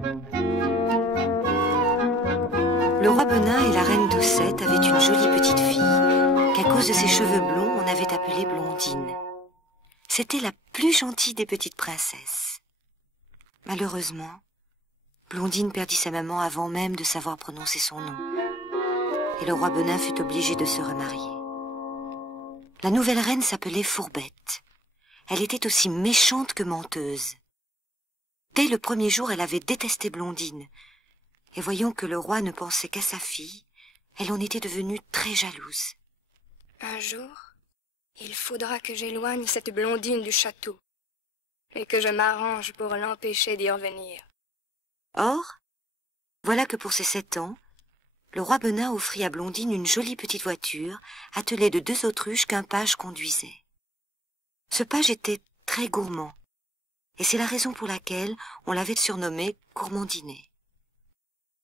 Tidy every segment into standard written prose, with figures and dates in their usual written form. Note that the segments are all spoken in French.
Le roi Benin et la reine Doucette avaient une jolie petite fille qu'à cause de ses cheveux blonds, on avait appelée Blondine. C'était la plus gentille des petites princesses. Malheureusement, Blondine perdit sa maman avant même de savoir prononcer son nom. Et le roi Benin fut obligé de se remarier. La nouvelle reine s'appelait Fourbette. Elle était aussi méchante que menteuse. Dès le premier jour, elle avait détesté Blondine. Et voyant que le roi ne pensait qu'à sa fille, elle en était devenue très jalouse. Un jour, il faudra que j'éloigne cette Blondine du château et que je m'arrange pour l'empêcher d'y revenir. Or, voilà que pour ses 7 ans, le roi Benin offrit à Blondine une jolie petite voiture attelée de 2 autruches qu'un page conduisait. Ce page était très gourmand, et c'est la raison pour laquelle on l'avait surnommé Gourmandinet.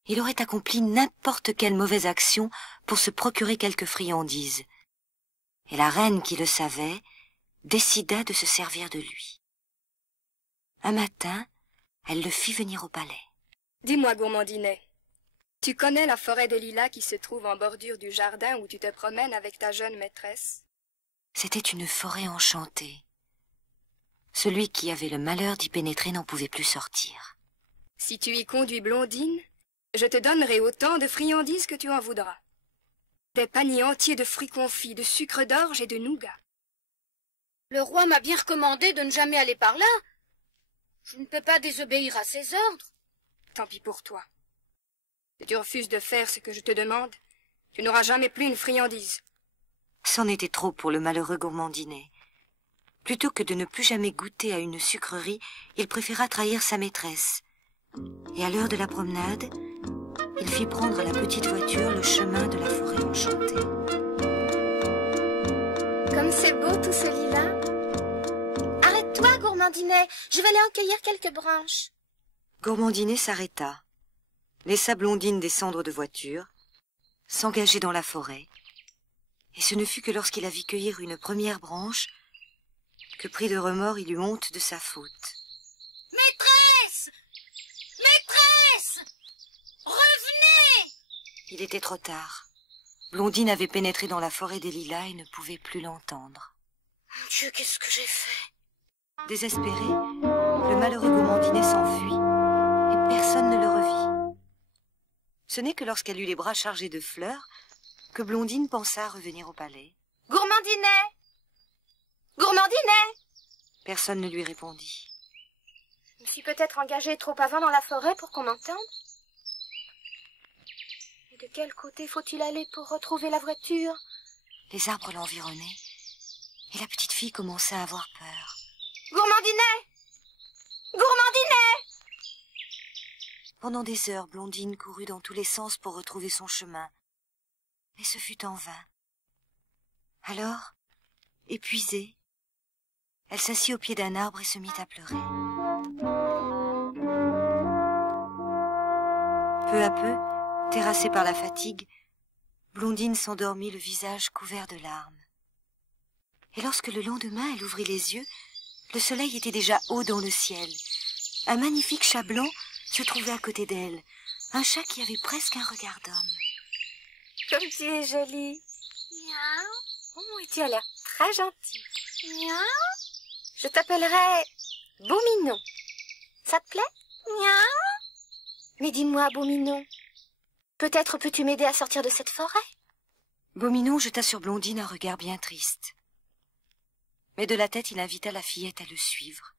Il aurait accompli n'importe quelle mauvaise action pour se procurer quelques friandises, et la reine, qui le savait, décida de se servir de lui. Un matin, elle le fit venir au palais. « Dis-moi, Gourmandinet, tu connais la forêt des lilas qui se trouve en bordure du jardin où tu te promènes avec ta jeune maîtresse ?» C'était une forêt enchantée. Celui qui avait le malheur d'y pénétrer n'en pouvait plus sortir. « Si tu y conduis Blondine, je te donnerai autant de friandises que tu en voudras. Des paniers entiers de fruits confits, de sucre d'orge et de nougat. » Le roi m'a bien recommandé de ne jamais aller par là. Je ne peux pas désobéir à ses ordres. Tant pis pour toi. Si tu refuses de faire ce que je te demande, tu n'auras jamais plus une friandise. C'en était trop pour le malheureux Gourmandinet. Plutôt que de ne plus jamais goûter à une sucrerie, il préféra trahir sa maîtresse. Et à l'heure de la promenade, il fit prendre à la petite voiture le chemin de la forêt enchantée. Comme c'est beau tout ce lilas. Arrête-toi, Gourmandinet, je vais aller en cueillir quelques branches. Gourmandinet s'arrêta, laissa Blondine descendre de voiture, s'engager dans la forêt, et ce ne fut que lorsqu'il la vit cueillir une première branche que, pris de remords, il eut honte de sa faute. « Maîtresse! Maîtresse! Revenez !» Il était trop tard. Blondine avait pénétré dans la forêt des lilas et ne pouvait plus l'entendre. Mon Dieu, qu'est-ce que j'ai fait? Désespéré, le malheureux Gourmandinet s'enfuit, et personne ne le revit. Ce n'est que lorsqu'elle eut les bras chargés de fleurs que Blondine pensa à revenir au palais. « Gourmandinet! Gourmandinet !» Personne ne lui répondit. « Je me suis peut-être engagée trop avant dans la forêt pour qu'on m'entende. Et de quel côté faut-il aller pour retrouver la voiture ?» Les arbres l'environnaient, et la petite fille commença à avoir peur. « Gourmandinet! Gourmandinet !» Pendant des heures, Blondine courut dans tous les sens pour retrouver son chemin. Mais ce fut en vain. Alors, épuisée, elle s'assit au pied d'un arbre et se mit à pleurer. Peu à peu, terrassée par la fatigue, Blondine s'endormit, le visage couvert de larmes. Et lorsque le lendemain elle ouvrit les yeux, le soleil était déjà haut dans le ciel. Un magnifique chat blanc se trouvait à côté d'elle, un chat qui avait presque un regard d'homme. « Comme tu es jolie. »« Miaou. »« Oh, et tu as l'air très gentil. »« Miaou. »« Je t'appellerai Beauminon. Ça te plaît ? »« Miaou. »« Mais dis-moi, Beauminon, peut-être peux-tu m'aider à sortir de cette forêt ?» Beauminon jeta sur Blondine un regard bien triste. Mais de la tête, il invita la fillette à le suivre.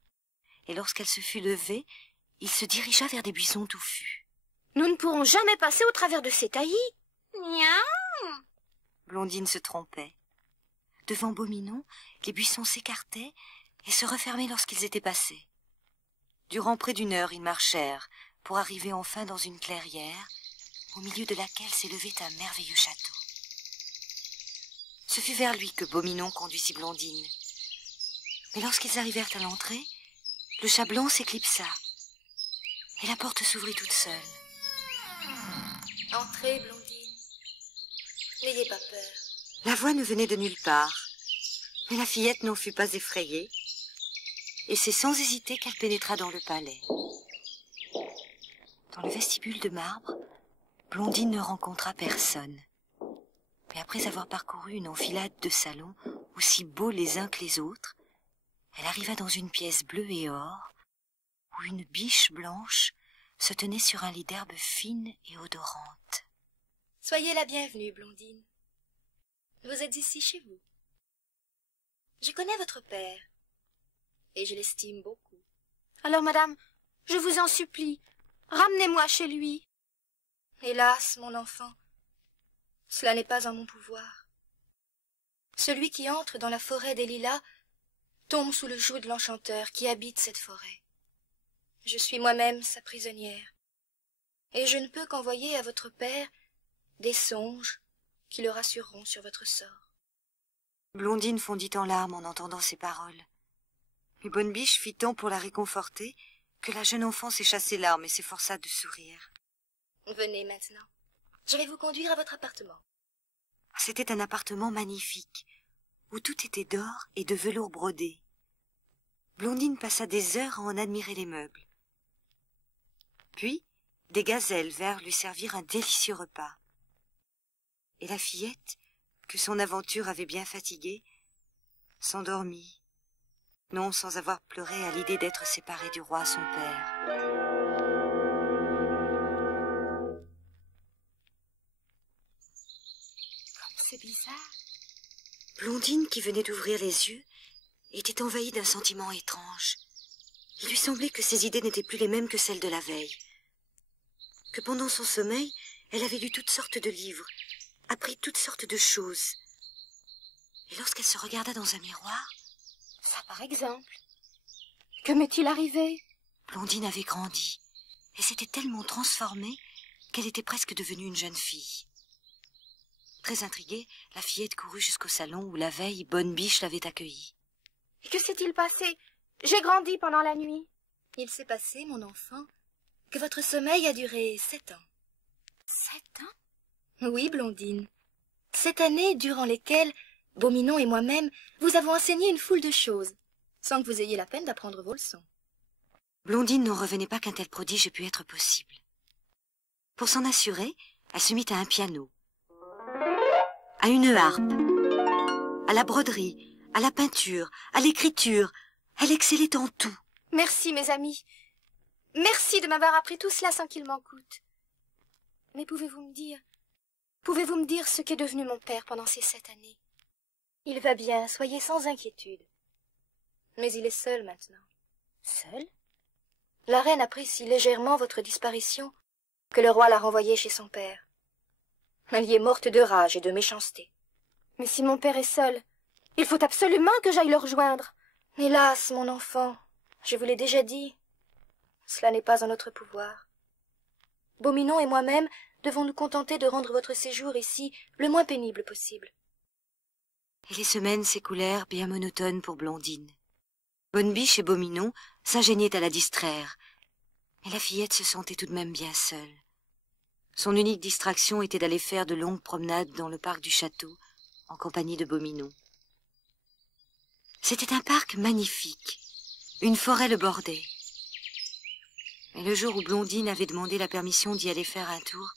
Et lorsqu'elle se fut levée, il se dirigea vers des buissons touffus. « Nous ne pourrons jamais passer au travers de ces taillis. »« Miaou. » Blondine se trompait. Devant Beauminon, les buissons s'écartaient et se refermaient lorsqu'ils étaient passés. Durant près d'1 heure, ils marchèrent pour arriver enfin dans une clairière, au milieu de laquelle s'élevait un merveilleux château. Ce fut vers lui que Beauminon conduisit Blondine. Mais lorsqu'ils arrivèrent à l'entrée, le chat blanc s'éclipsa, et la porte s'ouvrit toute seule. « Entrez, Blondine. N'ayez pas peur. » La voix ne venait de nulle part, mais la fillette n'en fut pas effrayée, et c'est sans hésiter qu'elle pénétra dans le palais. Dans le vestibule de marbre, Blondine ne rencontra personne. Mais après avoir parcouru une enfilade de salons, aussi beaux les uns que les autres, elle arriva dans une pièce bleue et or, où une biche blanche se tenait sur un lit d'herbe fine et odorante. « Soyez la bienvenue, Blondine. Vous êtes ici chez vous. Je connais votre père, et je l'estime beaucoup. Alors, madame, je vous en supplie, ramenez-moi chez lui. » Hélas, mon enfant, cela n'est pas en mon pouvoir. Celui qui entre dans la forêt des lilas tombe sous le joug de l'enchanteur qui habite cette forêt. Je suis moi-même sa prisonnière, et je ne peux qu'envoyer à votre père des songes qui le rassureront sur votre sort. Blondine fondit en larmes en entendant ces paroles. Mais Bonne Biche fit tant pour la réconforter que la jeune enfant sécha ses larmes et s'efforça de sourire. Venez maintenant, je vais vous conduire à votre appartement. C'était un appartement magnifique, où tout était d'or et de velours brodé. Blondine passa des heures à en admirer les meubles. Puis, des gazelles vinrent lui servir un délicieux repas. Et la fillette, que son aventure avait bien fatiguée, s'endormit, non sans avoir pleuré à l'idée d'être séparée du roi son père. Comme c'est bizarre. Blondine, qui venait d'ouvrir les yeux, était envahie d'un sentiment étrange. Il lui semblait que ses idées n'étaient plus les mêmes que celles de la veille. Que pendant son sommeil, elle avait lu toutes sortes de livres, appris toutes sortes de choses. Et lorsqu'elle se regarda dans un miroir... Ça, par exemple. Que m'est-il arrivé? Blondine avait grandi et s'était tellement transformée qu'elle était presque devenue une jeune fille. Très intriguée, la fillette courut jusqu'au salon où la veille Bonne Biche l'avait accueillie. Et que s'est-il passé? J'ai grandi pendant la nuit. Il s'est passé, mon enfant, que votre sommeil a duré 7 ans. 7 ans? Oui, Blondine. 7 années durant lesquelles Beau Minon et moi-même vous avons enseigné une foule de choses, sans que vous ayez la peine d'apprendre vos leçons. Blondine n'en revenait pas qu'un tel prodige ait pu être possible. Pour s'en assurer, elle se mit à un piano, à une harpe, à la broderie, à la peinture, à l'écriture. Elle excellait en tout. Merci, mes amis. Merci de m'avoir appris tout cela sans qu'il m'en coûte. Mais pouvez-vous me dire ce qu'est devenu mon père pendant ces 7 années? Il va bien, soyez sans inquiétude. Mais il est seul maintenant. Seul? La reine apprécie légèrement votre disparition que le roi l'a renvoyée chez son père. Elle y est morte de rage et de méchanceté. Mais si mon père est seul, il faut absolument que j'aille le rejoindre. Hélas, mon enfant, je vous l'ai déjà dit, cela n'est pas en notre pouvoir. Beau Minon et moi-même devons nous contenter de rendre votre séjour ici le moins pénible possible. Et les semaines s'écoulèrent bien monotones pour Blondine. Bonne Biche et Beau Minon s'ingéniaient à la distraire, mais la fillette se sentait tout de même bien seule. Son unique distraction était d'aller faire de longues promenades dans le parc du château, en compagnie de Beau Minon. C'était un parc magnifique. Une forêt le bordait. Mais le jour où Blondine avait demandé la permission d'y aller faire un tour,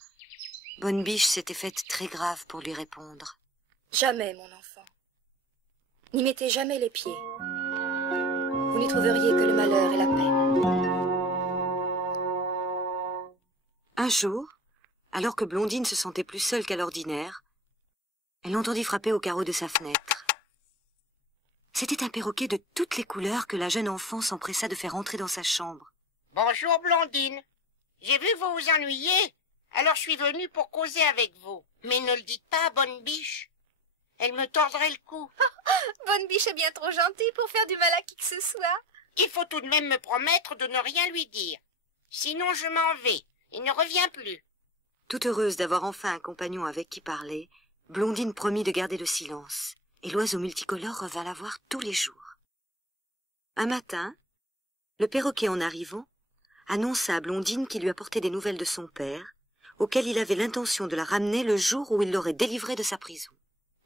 Bonne Biche s'était faite très grave pour lui répondre. Jamais, mon enfant. N'y mettez jamais les pieds. Vous n'y trouveriez que le malheur et la peine. Un jour, alors que Blondine se sentait plus seule qu'à l'ordinaire, elle entendit frapper au carreau de sa fenêtre. C'était un perroquet de toutes les couleurs que la jeune enfant s'empressa de faire entrer dans sa chambre. « Bonjour, Blondine. J'ai vu que vous vous ennuyez, alors je suis venue pour causer avec vous. Mais ne le dites pas à Bonne Biche. Elle me tordrait le cou. Bonne Biche est bien trop gentille pour faire du mal à qui que ce soit. Il faut tout de même me promettre de ne rien lui dire. Sinon je m'en vais et ne reviens plus. » Toute heureuse d'avoir enfin un compagnon avec qui parler, Blondine promit de garder le silence, et l'oiseau multicolore revint la voir tous les jours. Un matin, le perroquet en arrivant, annonça à Blondine qu'il lui apportait des nouvelles de son père, auquel il avait l'intention de la ramener le jour où il l'aurait délivrée de sa prison.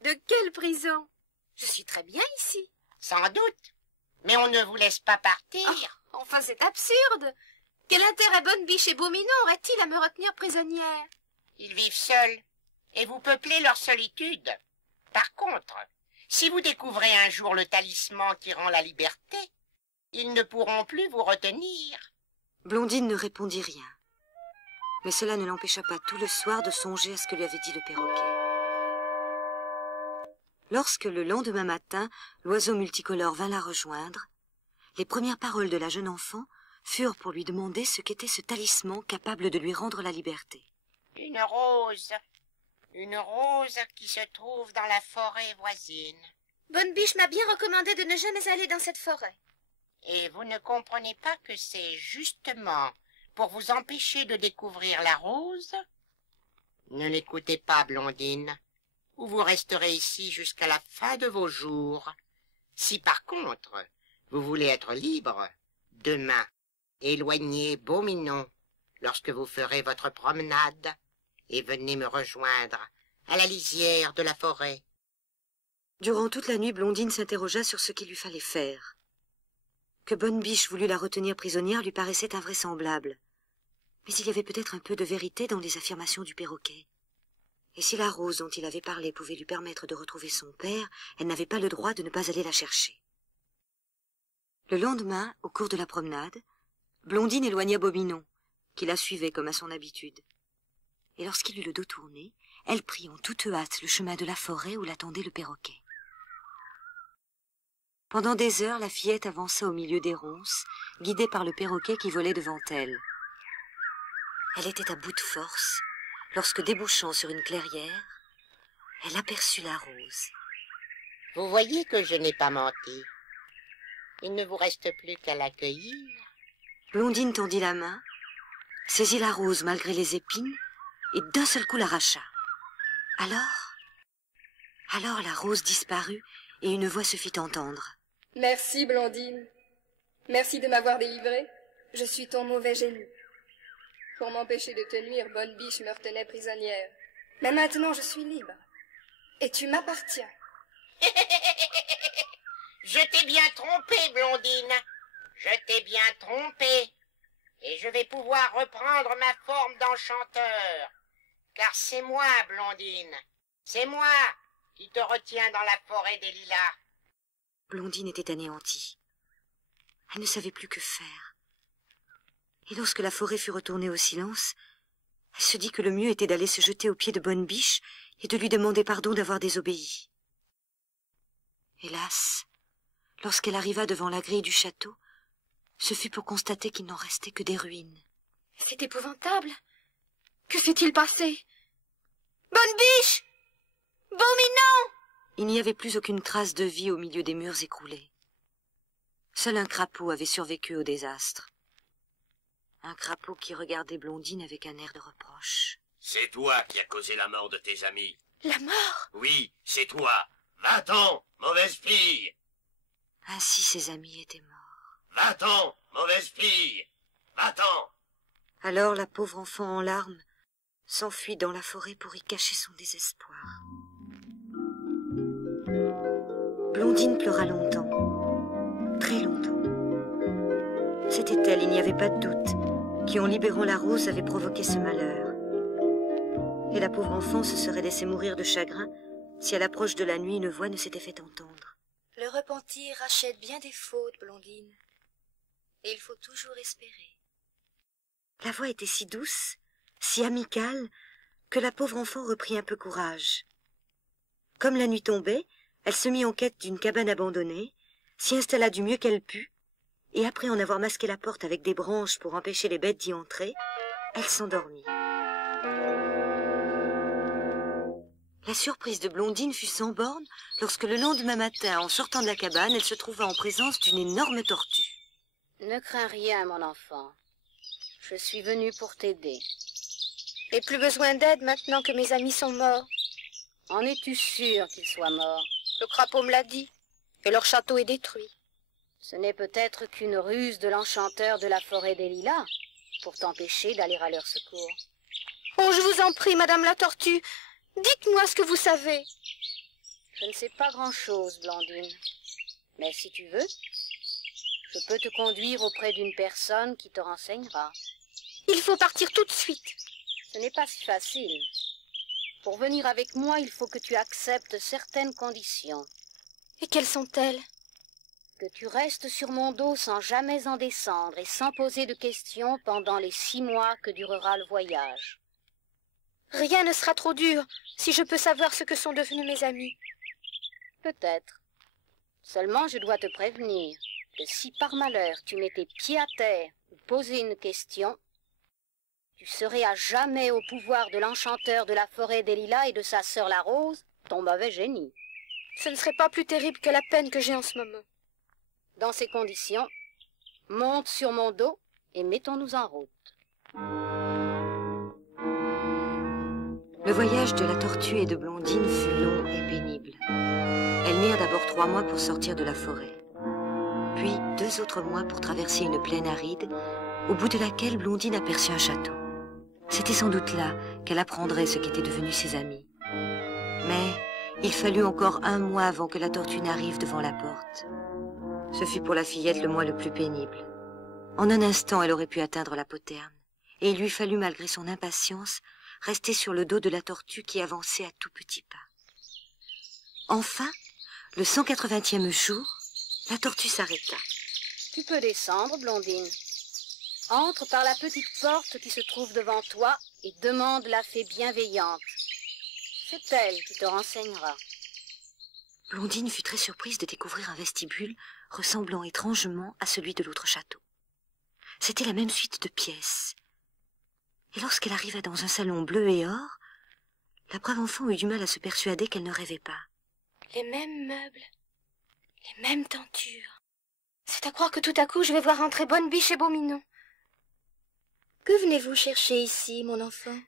De quelle prison? Je suis très bien ici. Sans doute. Mais on ne vous laisse pas partir. Oh, enfin, c'est absurde. Quel intérêt Bonne Biche et Beau Minon auraient-ils à me retenir prisonnière? Ils vivent seuls, et vous peuplez leur solitude. Par contre, si vous découvrez un jour le talisman qui rend la liberté, ils ne pourront plus vous retenir. Blondine ne répondit rien. Mais cela ne l'empêcha pas tout le soir de songer à ce que lui avait dit le perroquet. Lorsque, le lendemain matin, l'oiseau multicolore vint la rejoindre, les premières paroles de la jeune enfant furent pour lui demander ce qu'était ce talisman capable de lui rendre la liberté. Une rose qui se trouve dans la forêt voisine. Bonne Biche m'a bien recommandé de ne jamais aller dans cette forêt. Et vous ne comprenez pas que c'est justement pour vous empêcher de découvrir la rose? Ne l'écoutez pas, Blondine, ou vous resterez ici jusqu'à la fin de vos jours. Si par contre, vous voulez être libre, demain, éloignez Beau Minon lorsque vous ferez votre promenade et venez me rejoindre à la lisière de la forêt. Durant toute la nuit, Blondine s'interrogea sur ce qu'il lui fallait faire. Que Bonne Biche voulût la retenir prisonnière lui paraissait invraisemblable. Mais il y avait peut-être un peu de vérité dans les affirmations du perroquet. Et si la rose dont il avait parlé pouvait lui permettre de retrouver son père, elle n'avait pas le droit de ne pas aller la chercher. Le lendemain, au cours de la promenade, Blondine éloigna Beau Minon, qui la suivait comme à son habitude. Et lorsqu'il eut le dos tourné, elle prit en toute hâte le chemin de la forêt où l'attendait le perroquet. Pendant des heures, la fillette avança au milieu des ronces, guidée par le perroquet qui volait devant elle. Elle était à bout de force, lorsque, débouchant sur une clairière, elle aperçut la rose. Vous voyez que je n'ai pas menti. Il ne vous reste plus qu'à l'accueillir. Blondine tendit la main, saisit la rose malgré les épines, et d'un seul coup l'arracha. Alors la rose disparut, et une voix se fit entendre. Merci, Blondine. Merci de m'avoir délivrée. Je suis ton mauvais génie. Pour m'empêcher de te nuire, Bonne Biche me retenait prisonnière. Mais maintenant, je suis libre. Et tu m'appartiens. Je t'ai bien trompé, Blondine. Je t'ai bien trompé. Et je vais pouvoir reprendre ma forme d'enchanteur. Car c'est moi, Blondine. C'est moi qui te retiens dans la forêt des lilas. Blondine était anéantie. Elle ne savait plus que faire. Et lorsque la forêt fut retournée au silence, elle se dit que le mieux était d'aller se jeter aux pieds de Bonne Biche et de lui demander pardon d'avoir désobéi. Hélas, lorsqu'elle arriva devant la grille du château, ce fut pour constater qu'il n'en restait que des ruines. C'est épouvantable. Que s'est-il passé? Bonne Biche! Beau Minon! Il n'y avait plus aucune trace de vie au milieu des murs écroulés. Seul un crapaud avait survécu au désastre. Un crapaud qui regardait Blondine avec un air de reproche. C'est toi qui as causé la mort de tes amis. La mort? Oui, c'est toi. Va-t'en, mauvaise fille. Ainsi ses amis étaient morts. Va-t'en, mauvaise fille. Va-t'en. Alors la pauvre enfant en larmes s'enfuit dans la forêt pour y cacher son désespoir. Blondine pleura longtemps, très longtemps. C'était elle, il n'y avait pas de doute, qui en libérant la rose avait provoqué ce malheur. Et la pauvre enfant se serait laissée mourir de chagrin si à l'approche de la nuit une voix ne s'était fait entendre. Le repentir rachète bien des fautes, Blondine. Et il faut toujours espérer. La voix était si douce, si amicale, que la pauvre enfant reprit un peu courage. Comme la nuit tombait, elle se mit en quête d'une cabane abandonnée, s'y installa du mieux qu'elle put, et après en avoir masqué la porte avec des branches pour empêcher les bêtes d'y entrer, elle s'endormit. La surprise de Blondine fut sans borne lorsque le lendemain matin, en sortant de la cabane, elle se trouva en présence d'une énorme tortue. Ne crains rien, mon enfant. Je suis venue pour t'aider. Et plus besoin d'aide maintenant que mes amis sont morts. En es-tu sûre qu'ils soient morts? Le crapaud me l'a dit. Et leur château est détruit. Ce n'est peut-être qu'une ruse de l'enchanteur de la forêt des lilas pour t'empêcher d'aller à leur secours. Oh, je vous en prie, Madame la Tortue, dites-moi ce que vous savez. Je ne sais pas grand-chose, Blondine. Mais si tu veux, Je peux te conduire auprès d'une personne qui te renseignera. Il faut partir tout de suite. Ce n'est pas si facile. Pour venir avec moi, il faut que tu acceptes certaines conditions. Et quelles sont-elles? Que tu restes sur mon dos sans jamais en descendre et sans poser de questions pendant les 6 mois que durera le voyage. Rien ne sera trop dur si je peux savoir ce que sont devenus mes amis. Peut-être. Seulement, je dois te prévenir que si par malheur tu mets tes pieds à terre ou posais une question, tu serais à jamais au pouvoir de l'enchanteur de la forêt des lilas et de sa sœur la rose, ton mauvais génie. Ce ne serait pas plus terrible que la peine que j'ai en ce moment. Dans ces conditions, monte sur mon dos et mettons-nous en route. Le voyage de la tortue et de Blondine fut long et pénible. Elles mirent d'abord 3 mois pour sortir de la forêt, puis 2 autres mois pour traverser une plaine aride, au bout de laquelle Blondine aperçut un château. C'était sans doute là qu'elle apprendrait ce qu'étaient devenus ses amis. Mais il fallut encore 1 mois avant que la tortue n'arrive devant la porte. Ce fut pour la fillette le mois le plus pénible. En un instant, elle aurait pu atteindre la poterne, et il lui fallut, malgré son impatience, rester sur le dos de la tortue qui avançait à tout petits pas. Enfin, le 180e jour, la tortue s'arrêta. Tu peux descendre, Blondine. Entre par la petite porte qui se trouve devant toi et demande la fée bienveillante. C'est elle qui te renseignera. Blondine fut très surprise de découvrir un vestibule ressemblant étrangement à celui de l'autre château. C'était la même suite de pièces. Et lorsqu'elle arriva dans un salon bleu et or, la brave enfant eut du mal à se persuader qu'elle ne rêvait pas. Les mêmes meubles, les mêmes tentures. C'est à croire que tout à coup je vais voir entrer Bonne Biche et Beau Minon. Que venez-vous chercher ici, mon enfant?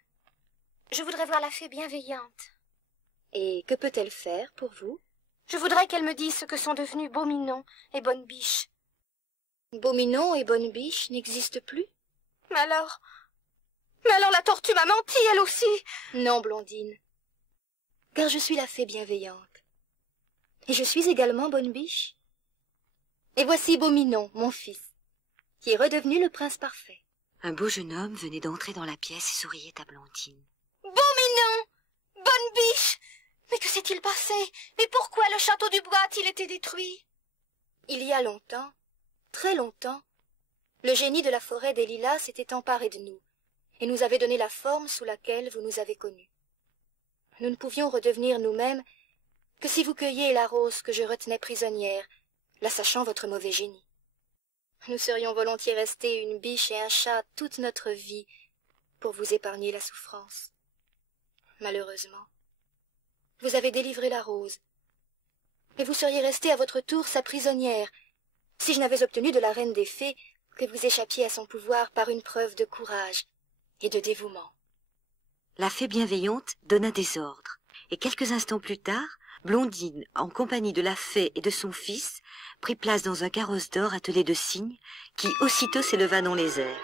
Je voudrais voir la fée bienveillante. Et que peut-elle faire pour vous? Je voudrais qu'elle me dise ce que sont devenus Beau Minon et Bonne Biche. Beau Minon et Bonne Biche n'existent plus? Mais alors la tortue m'a menti, elle aussi. Non, Blondine, car je suis la fée bienveillante. Et je suis également Bonne Biche. Et voici Beau Minon, mon fils, qui est redevenu le prince parfait. Un beau jeune homme venait d'entrer dans la pièce et souriait à Blondine. Beau Minon! Bonne Biche! Mais que s'est-il passé? Mais pourquoi le château du bois a-t-il été détruit? Il y a longtemps, très longtemps, le génie de la forêt des lilas s'était emparé de nous, et nous avait donné la forme sous laquelle vous nous avez connus. Nous ne pouvions redevenir nous-mêmes que si vous cueilliez la rose que je retenais prisonnière, la sachant votre mauvais génie. Nous serions volontiers restés une biche et un chat toute notre vie pour vous épargner la souffrance. Malheureusement, vous avez délivré la rose, et vous seriez restée à votre tour sa prisonnière, si je n'avais obtenu de la reine des fées que vous échappiez à son pouvoir par une preuve de courage et de dévouement. La fée bienveillante donna des ordres, et quelques instants plus tard, Blondine, en compagnie de la fée et de son fils, prit place dans un carrosse d'or attelé de cygnes, qui aussitôt s'éleva dans les airs.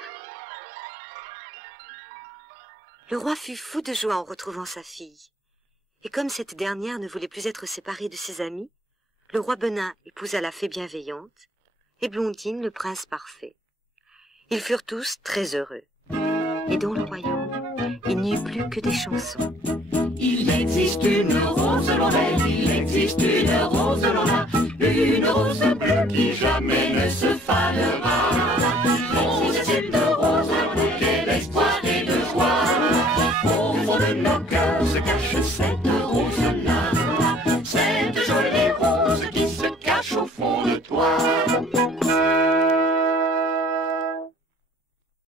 Le roi fut fou de joie en retrouvant sa fille, et comme cette dernière ne voulait plus être séparée de ses amis, le roi Benin épousa la fée bienveillante, et Blondine le prince parfait. Ils furent tous très heureux, et dans le royaume, il n'y eut plus que des chansons. Il existe une rose l'oreille, il existe une rose l'ola, une rose bleue qui jamais ne se fanera. Rose, cette rose, bouquet d'espoir et de joie, au fond de nos cœurs se cache celle